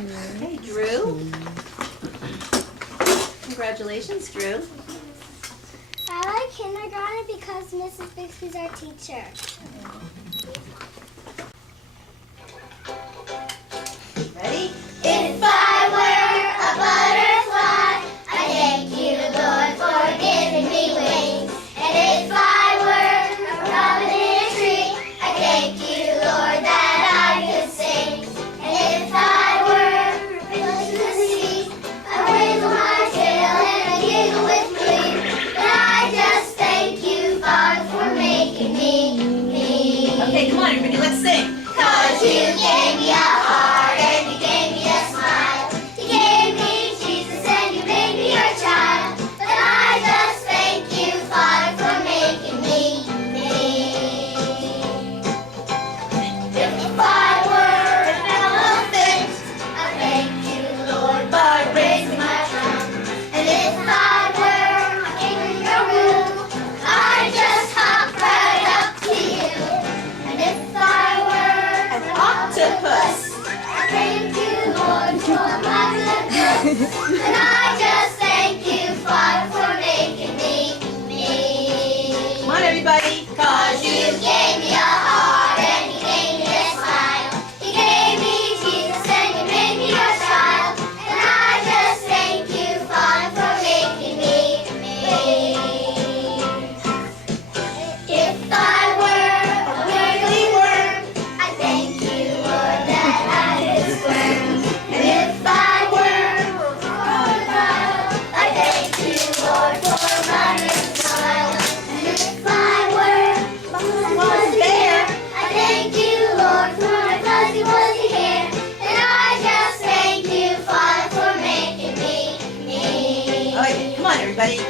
Okay, Drew. Congratulations, Drew. I like kindergarten because Mrs. Bixby's our teacher. Ready? If I were a butterfly, I thank you, Lord, for giving me wings. And if I were a robin in a tree, I thank you, Lord, that I could sing. And if I were a fish in the sea, I wiggle my tail and I giggle with glee. And I just thank you, Father, for making me. Okay, come on, everybody, let's sing. 'Cause you gave me a heart and you gave me a smile. You gave me Jesus and you made me your child. And I just thank you, Father, for making me. If I were an elephant, I thank you, Lord, by raising my trunk. And if I were a kangaroo, I just hop right up to you. And if I were An octopus. I thank you, Lord, for my good books. And I just thank you, Father, for making me. Come on, everybody. 'Cause you gave me a heart and you gave me a smile. You gave me Jesus and you made me your child. And I just thank you, Father, for making me. If I were a wiggly worm, I thank you, Lord, that I could squirm. And if I were a crocodile, I thank you, Lord, for my good smile. And if I were a fuzzy bear, I thank you, Lord, for my fuzzy wuzzy hair. And I just thank you, Father, for making me. All right, come on, everybody.